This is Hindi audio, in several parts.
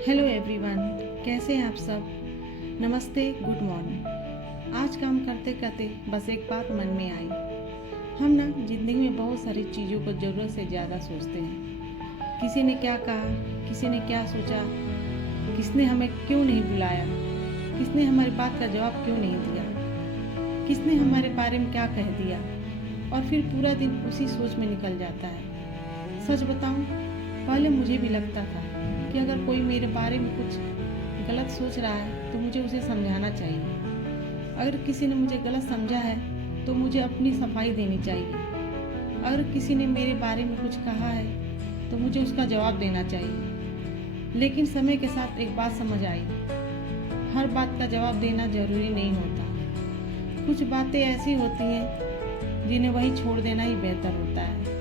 हेलो एवरीवन, कैसे हैं आप सब। नमस्ते, गुड मॉर्निंग। आज काम करते करते बस एक बात मन में आई। हम ना ज़िंदगी में बहुत सारी चीज़ों को ज़रूरत से ज़्यादा सोचते हैं। किसी ने क्या कहा, किसी ने क्या सोचा, किसने हमें क्यों नहीं बुलाया, किसने हमारी बात का जवाब क्यों नहीं दिया, किसने हमारे बारे में क्या कह दिया, और फिर पूरा दिन उसी सोच में निकल जाता है। सच बताऊं, पहले मुझे भी लगता था कि अगर कोई मेरे बारे में कुछ गलत सोच रहा है तो मुझे उसे समझाना चाहिए। अगर किसी ने मुझे गलत समझा है तो मुझे अपनी सफाई देनी चाहिए। अगर किसी ने मेरे बारे में कुछ कहा है तो मुझे उसका जवाब देना चाहिए। लेकिन समय के साथ एक बात समझ आई, हर बात का जवाब देना जरूरी नहीं होता। कुछ बातें ऐसी होती हैं जिन्हें वही छोड़ देना ही बेहतर होता है,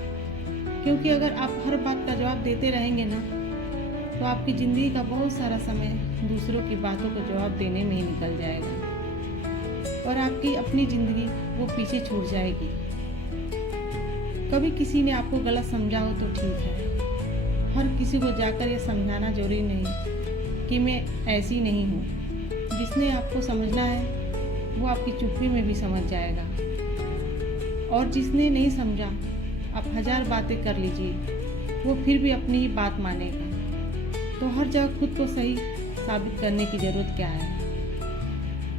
क्योंकि अगर आप हर बात का जवाब देते रहेंगे ना तो आपकी ज़िंदगी का बहुत सारा समय दूसरों की बातों को जवाब देने में ही निकल जाएगा और आपकी अपनी ज़िंदगी वो पीछे छूट जाएगी। कभी किसी ने आपको गलत समझा हो तो ठीक है, हर किसी को जाकर ये समझाना जरूरी नहीं कि मैं ऐसी नहीं हूँ। जिसने आपको समझना है वो आपकी चुप्पी में भी समझ जाएगा, और जिसने नहीं समझा आप 1000 बातें कर लीजिए वो फिर भी अपनी ही बात मानेगा। तो हर जगह खुद को सही साबित करने की ज़रूरत क्या है।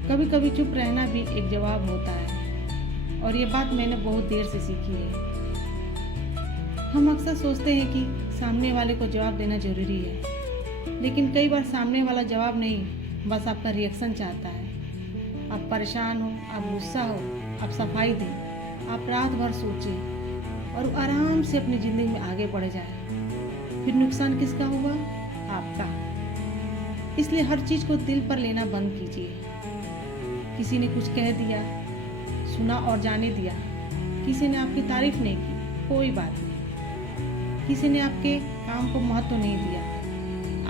कभी कभी चुप रहना भी एक जवाब होता है, और ये बात मैंने बहुत देर से सीखी है। हम अक्सर सोचते हैं कि सामने वाले को जवाब देना ज़रूरी है, लेकिन कई बार सामने वाला जवाब नहीं, बस आपका रिएक्शन चाहता है। आप परेशान हो, आप गुस्सा हो, आप सफाई दें, आप रात भर सोचें और आराम से अपनी ज़िंदगी में आगे बढ़ जाए। फिर नुकसान किसका हुआ? आपका। इसलिए हर चीज़ को दिल पर लेना बंद कीजिए। किसी ने कुछ कह दिया, सुना और जाने दिया। किसी ने आपकी तारीफ नहीं की, कोई बात नहीं। किसी ने आपके काम को महत्व नहीं दिया,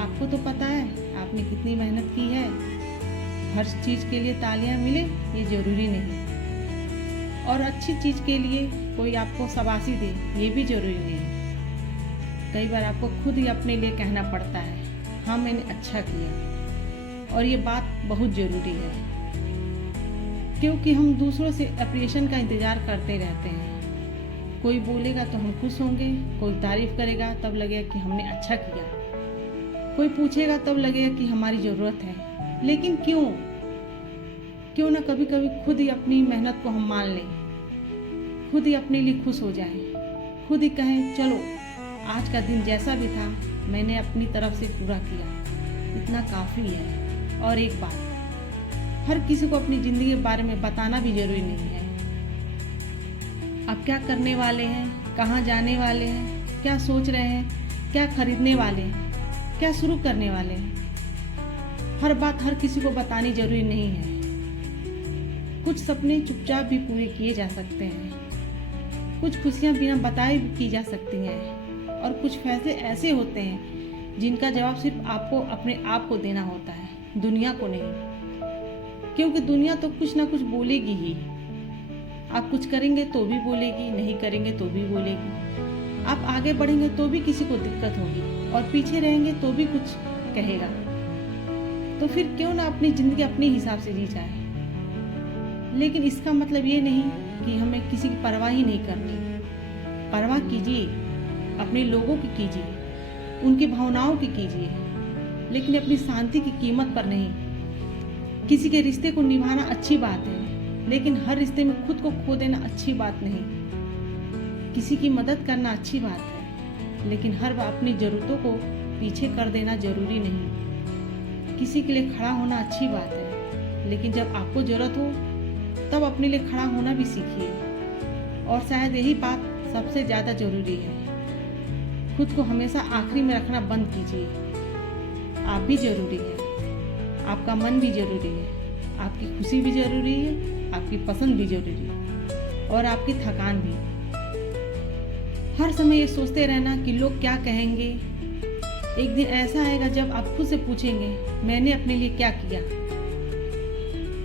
आपको तो पता है आपने कितनी मेहनत की है। हर चीज़ के लिए तालियां मिले ये ज़रूरी नहीं, और अच्छी चीज़ के लिए कोई आपको शाबाशी दे ये भी ज़रूरी नहीं। कई बार आपको खुद ही अपने लिए कहना पड़ता है, हाँ मैंने अच्छा किया, और ये बात बहुत ज़रूरी है, क्योंकि हम दूसरों से अप्रिसिएशन का इंतज़ार करते रहते हैं। कोई बोलेगा तो हम खुश होंगे, कोई तारीफ करेगा तब लगेगा कि हमने अच्छा किया, कोई पूछेगा तब लगेगा कि हमारी ज़रूरत है। लेकिन क्यों ना कभी कभी खुद ही अपनी मेहनत को हम मान लें, खुद ही अपने लिए खुश हो जाएं, खुद ही कहें चलो आज का दिन जैसा भी था मैंने अपनी तरफ से पूरा किया, इतना काफ़ी है। और एक बात, हर किसी को अपनी ज़िंदगी के बारे में बताना भी ज़रूरी नहीं है। आप क्या करने वाले हैं, कहाँ जाने वाले हैं, क्या सोच रहे हैं, क्या खरीदने वाले हैं, क्या शुरू करने वाले हैं, हर बात हर किसी को बतानी ज़रूरी नहीं है। कुछ सपने चुपचाप भी पूरे किए जा सकते हैं, कुछ खुशियाँ बिना बताए भी की जा सकती हैं, और कुछ फैसले ऐसे होते हैं जिनका जवाब सिर्फ आपको अपने आप को देना होता है, दुनिया को नहीं। क्योंकि दुनिया तो कुछ ना कुछ बोलेगी ही। आप कुछ करेंगे तो भी बोलेगी, नहीं करेंगे तो भी बोलेगी। आप आगे बढ़ेंगे तो भी किसी को दिक्कत होगी, और पीछे रहेंगे तो भी कुछ कहेगा। तो फिर क्यों ना अपनी ज़िंदगी अपने हिसाब से जी जाए। लेकिन इसका मतलब ये नहीं कि हमें किसी की परवाह ही नहीं करनी। परवाह कीजिए, अपने लोगों की कीजिए, उनकी भावनाओं की कीजिए, लेकिन अपनी शांति की कीमत पर नहीं। किसी के रिश्ते को निभाना अच्छी बात है, लेकिन हर रिश्ते में खुद को खो देना अच्छी बात नहीं। किसी की मदद करना अच्छी बात है, लेकिन हर बार अपनी ज़रूरतों को पीछे कर देना जरूरी नहीं। किसी के लिए खड़ा होना अच्छी बात है, लेकिन जब आपको ज़रूरत हो तब अपने लिए खड़ा होना भी सीखिए। और शायद यही बात सबसे ज़्यादा ज़रूरी है, खुद को हमेशा आखिरी में रखना बंद कीजिए। आप भी ज़रूरी है, आपका मन भी ज़रूरी है, आपकी खुशी भी ज़रूरी है, आपकी पसंद भी ज़रूरी है, और आपकी थकान भी। हर समय ये सोचते रहना कि लोग क्या कहेंगे, एक दिन ऐसा आएगा जब आप खुद से पूछेंगे मैंने अपने लिए क्या किया,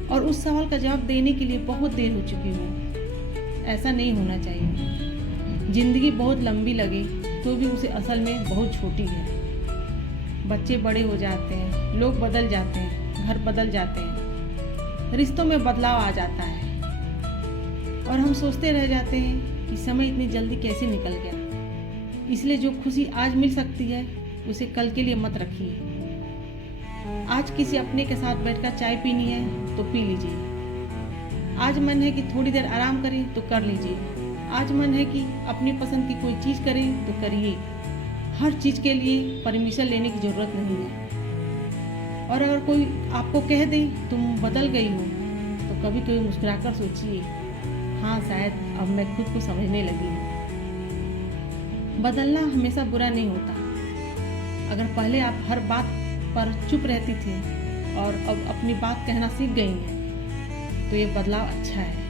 और उस सवाल का जवाब देने के लिए बहुत देर हो चुकी हो। ऐसा नहीं होना चाहिए। ज़िंदगी बहुत लंबी लगे तो भी उसे असल में बहुत छोटी है। बच्चे बड़े हो जाते हैं, लोग बदल जाते हैं, घर बदल जाते हैं, रिश्तों में बदलाव आ जाता है और हम सोचते रह जाते हैं कि समय इतनी जल्दी कैसे निकल गया। इसलिए जो खुशी आज मिल सकती है उसे कल के लिए मत रखिए। आज किसी अपने के साथ बैठकर चाय पीनी है तो पी लीजिए। आज मन है कि थोड़ी देर आराम करें तो कर लीजिए। आज मन है कि अपनी पसंद की कोई चीज़ करें तो करिए। हर चीज़ के लिए परमिशन लेने की ज़रूरत नहीं है। और अगर कोई आपको कह दे तुम बदल गई हो तो कभी कभी मुस्कुराकर सोचिए, हाँ शायद अब मैं खुद को समझने लगी हूँ। बदलना हमेशा बुरा नहीं होता। अगर पहले आप हर बात पर चुप रहती थी और अब अपनी बात कहना सीख गई हैं तो ये बदलाव अच्छा है।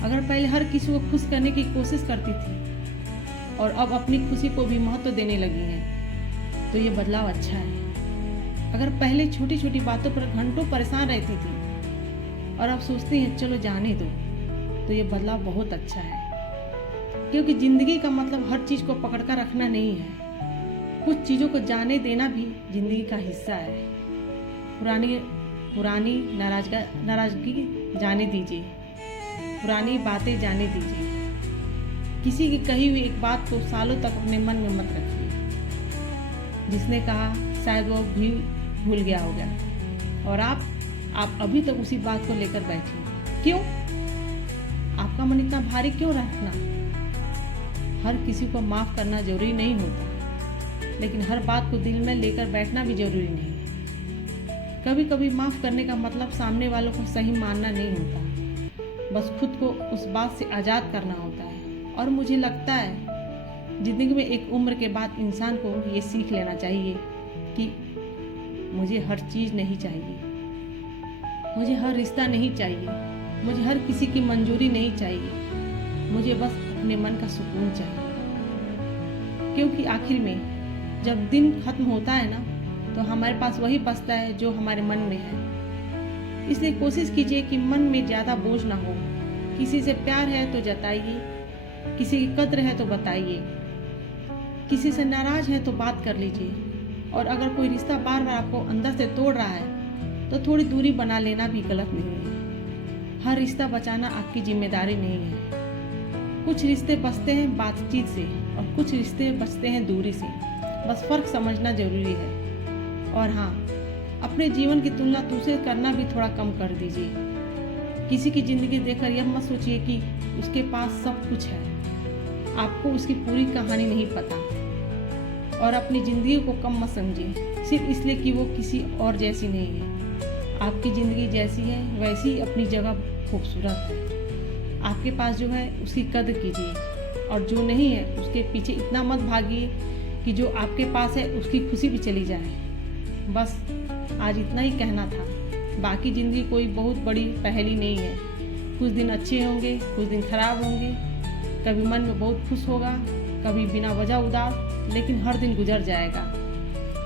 अगर पहले हर किसी को खुश करने की कोशिश करती थी और अब अपनी खुशी को भी महत्व देने लगी हैं तो ये बदलाव अच्छा है। अगर पहले छोटी छोटी बातों पर घंटों परेशान रहती थी और अब सोचती हैं चलो जाने दो तो ये बदलाव बहुत अच्छा है। क्योंकि ज़िंदगी का मतलब हर चीज़ को पकड़ कर रखना नहीं है। कुछ चीज़ों को जाने देना भी ज़िंदगी का हिस्सा है। पुरानी नाराज़गी जाने दीजिए, पुरानी बातें जाने दीजिए। किसी की कही हुई एक बात को सालों तक अपने मन में मत रखिए। जिसने कहा शायद वो भी भूल गया होगा और आप अभी तक उसी बात को लेकर बैठे। क्यों? आपका मन इतना भारी क्यों रखना? हर किसी को माफ़ करना जरूरी नहीं होता, लेकिन हर बात को दिल में लेकर बैठना भी जरूरी नहीं। कभी कभी माफ़ करने का मतलब सामने वालों को सही मानना नहीं होता, बस खुद को उस बात से आज़ाद करना होता है। और मुझे लगता है ज़िंदगी में एक उम्र के बाद इंसान को ये सीख लेना चाहिए कि मुझे हर चीज़ नहीं चाहिए, मुझे हर रिश्ता नहीं चाहिए, मुझे हर किसी की मंजूरी नहीं चाहिए, मुझे बस अपने मन का सुकून चाहिए। क्योंकि आखिर में जब दिन खत्म होता है ना तो हमारे पास वही बचता है जो हमारे मन में है। इसलिए कोशिश कीजिए कि मन में ज़्यादा बोझ ना हो। किसी से प्यार है तो जताइए, किसी की कद्र है तो बताइए, किसी से नाराज़ है तो बात कर लीजिए। और अगर कोई रिश्ता बार बार आपको अंदर से तोड़ रहा है तो थोड़ी दूरी बना लेना भी गलत नहीं है। हर रिश्ता बचाना आपकी जिम्मेदारी नहीं है। कुछ रिश्ते बचते हैं बातचीत से और कुछ रिश्ते बचते हैं दूरी से। बस फ़र्क समझना ज़रूरी है। और हाँ, अपने जीवन की तुलना दूसरे करना भी थोड़ा कम कर दीजिए। किसी की ज़िंदगी देखकर यह मत सोचिए कि उसके पास सब कुछ है। आपको उसकी पूरी कहानी नहीं पता। और अपनी ज़िंदगी को कम मत समझिए सिर्फ इसलिए कि वो किसी और जैसी नहीं है। आपकी ज़िंदगी जैसी है वैसी अपनी जगह खूबसूरत है। आपके पास जो है उसकी कद्र कीजिए और जो नहीं है उसके पीछे इतना मत भागिए कि जो आपके पास है उसकी खुशी भी चली जाए। बस आज इतना ही कहना था। बाकी ज़िंदगी कोई बहुत बड़ी पहेली नहीं है। कुछ दिन अच्छे होंगे, कुछ दिन खराब होंगे, कभी मन में बहुत खुश होगा, कभी बिना वजह उदास, लेकिन हर दिन गुजर जाएगा।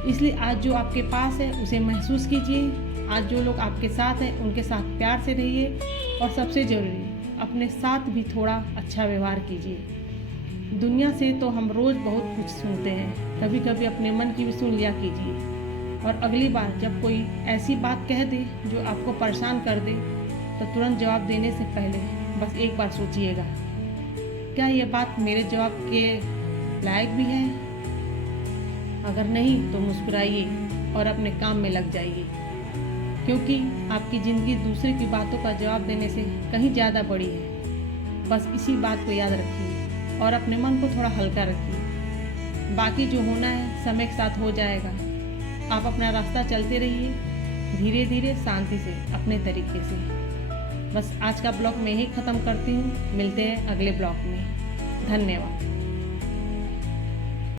इसलिए आज जो आपके पास है उसे महसूस कीजिए। आज जो लोग आपके साथ हैं उनके साथ प्यार से रहिए और सबसे ज़रूरी अपने साथ भी थोड़ा अच्छा व्यवहार कीजिए। दुनिया से तो हम रोज़ बहुत कुछ सुनते हैं, कभी कभी अपने मन की भी सुन लिया कीजिए। और अगली बार जब कोई ऐसी बात कह दे जो आपको परेशान कर दे तो तुरंत जवाब देने से पहले बस एक बार सोचिएगा, क्या ये बात मेरे जवाब के लायक भी है? अगर नहीं तो मुस्कुराइए और अपने काम में लग जाइए। क्योंकि आपकी ज़िंदगी दूसरे की बातों का जवाब देने से कहीं ज़्यादा बड़ी है। बस इसी बात को याद रखिए और अपने मन को थोड़ा हल्का रखिए। बाकी जो होना है समय के साथ हो जाएगा। आप अपना रास्ता चलते रहिए, धीरे धीरे शांति से अपने तरीके से। बस आज का ब्लॉग मैं ही ख़त्म करती हूँ। मिलते हैं अगले ब्लॉग में। धन्यवाद।